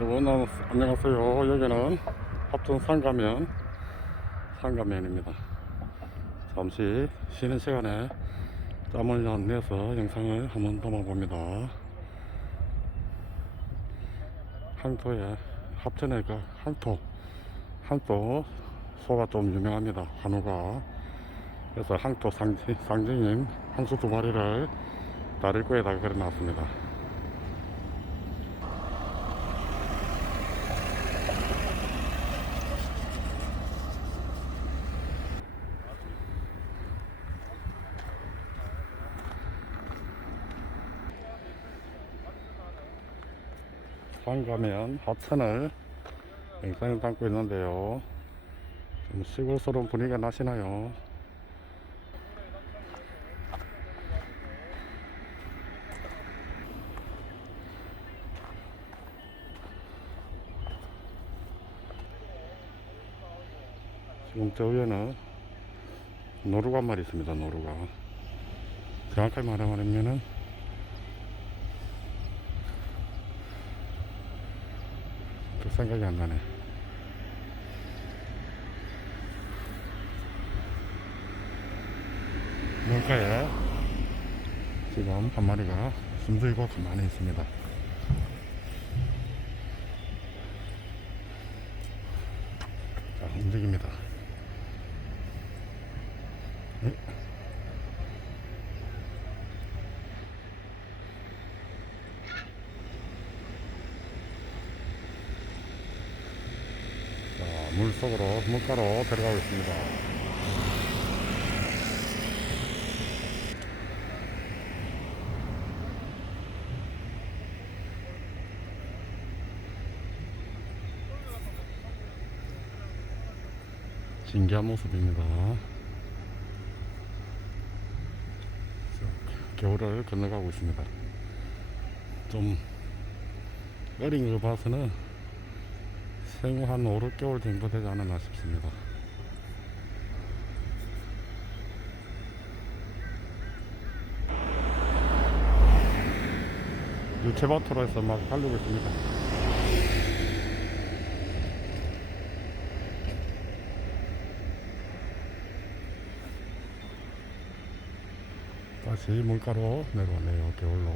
여러분 어, 안녕하세요. 여기는 합천 상가면 상가면입니다. 잠시 쉬는 시간에 짬을 내서 영상을 한번 담아봅니다. 항토에 합천에 그 항토 항토 소가 좀 유명합니다. 한우가. 그래서 항토 상징, 상징인 항수 두 마리를 다리구에다가 그려놨습니다 상가면 하천을 영상을 담고 있는데요. 좀 시골스러운 분위기가 나시나요? 지금 저 위에는 노루가 한 마리 있습니다. 노루가 정확하게 말하면은 또 생각이 안 나네. 물가에 지금 한 마리가 숨죽이고 가만히 있습니다. 자, 움직입니다. 네. 자, 물 속으로, 물가로 들어가고 있습니다. 신기한 모습입니다. 겨울을 건너가고 있습니다. 좀 어린 걸 봐서는 생후 한 5, 6개월 정도 되지 않았나 싶습니다. 유채밭으로 해서 막 달리고 있습니다. 다시 물가로 내려오네요, 겨울로.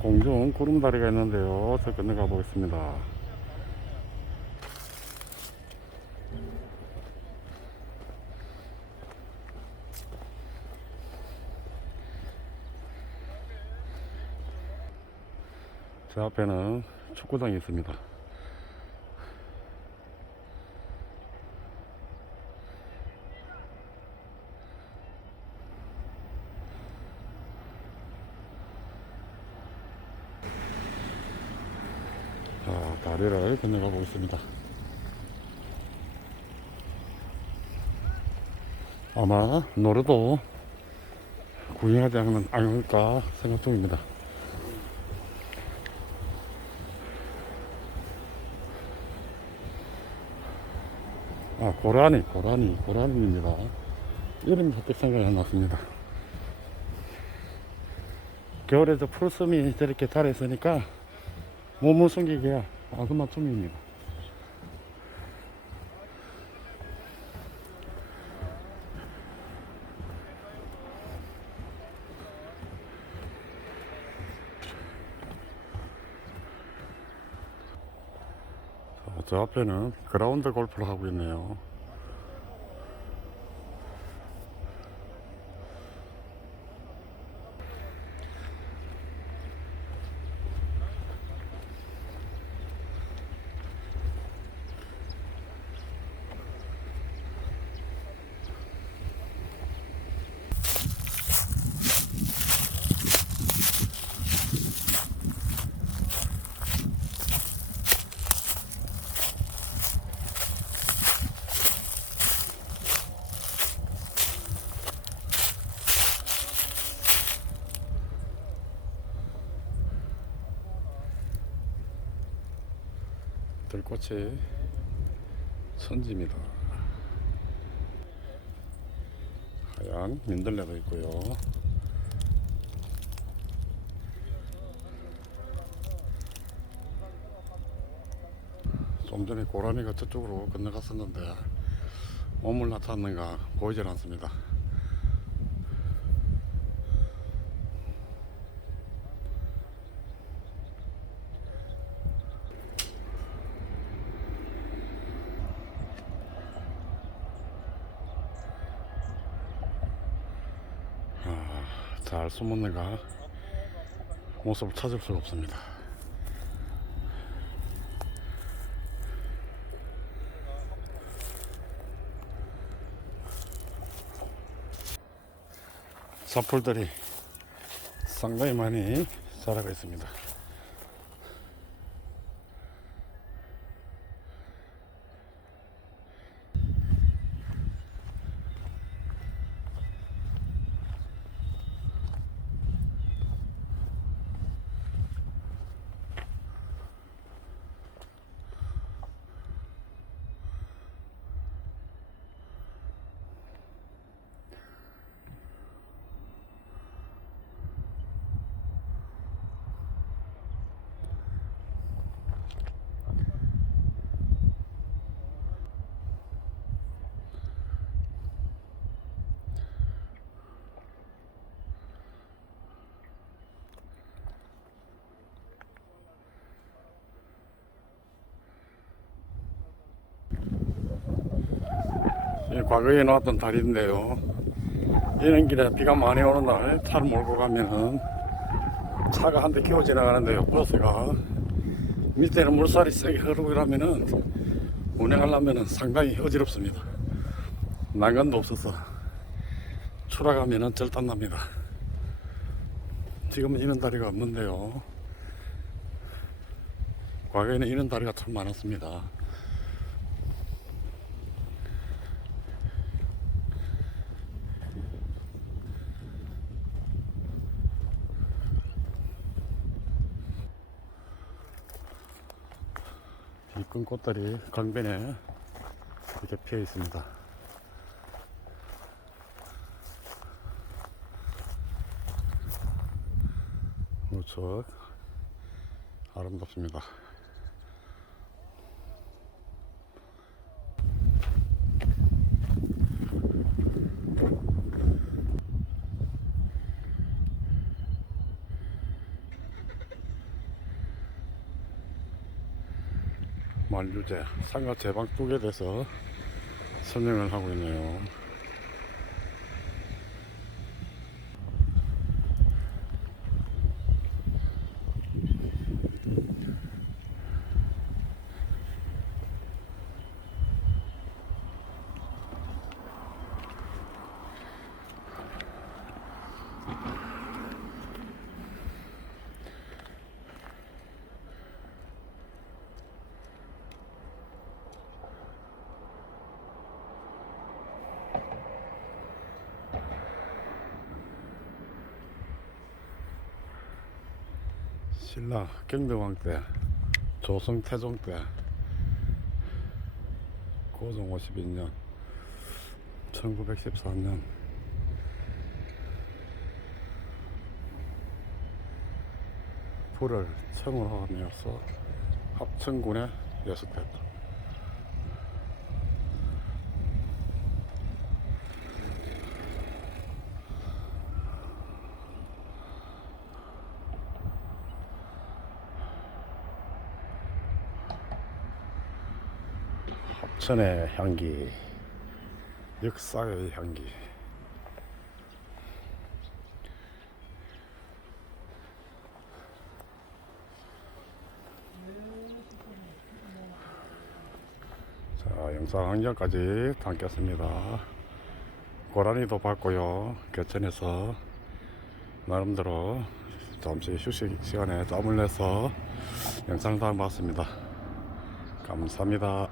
공중 구름다리가 있는데요. 저 건너가 보겠습니다. 제 앞에는 축구장이 있습니다. 자, 다리를 건너가 보겠습니다. 아마 노래도 구경하지 않- 않을까 생각 중입니다. 아, 고라니, 고라니, 고라니입니다. 이름이 갑자기 생각이 안 났습니다. 겨울에 저 풀섬이 저렇게 달아있으니까 몸을 숨기기야 아그마 춤입니다. 저 앞에는 그라운드 골프를 하고 있네요. 들꽃이 천지입니다. 하얀 민들레도 있고요. 좀 전에 고라니가 저쪽으로 건너갔었는데 몸을 나타났는가 보이질 않습니다. 아, 잘 숨었는가 모습을 찾을 수가 없습니다. 사풀들이 상당히 많이 자라고 있습니다. 과거에 나왔던 다리인데요. 이런 길에 비가 많이 오는 날 차를 몰고 가면은 차가 한대 끼워 지나가는데요. 버스가 밑에는 물살이 세게 흐르고 이러면은 운행하려면은 상당히 어지럽습니다. 난간도 없어서 추락하면은 절단납니다. 지금은 이런 다리가 없는데요. 과거에는 이런 다리가 참 많았습니다. 이쁜 꽃들이 강변에 이렇게 피어 있습니다. 무척 아름답습니다. 만주제 상가 제방 쪽에 대해서 설명을 하고 있네요. 신라 경대왕 때, 조성 태종 때, 고종 52년, 1914년, 불을 청으로 하면서 합천군에 예속됐다. 천의 향기, 역사의 향기. 자, 영상 한결까지 담겠습니다. 고라니도 봤고요. 개천에서 나름대로 잠시 휴식 시간에 짬을 내서 영상을 담았습니다. 감사합니다.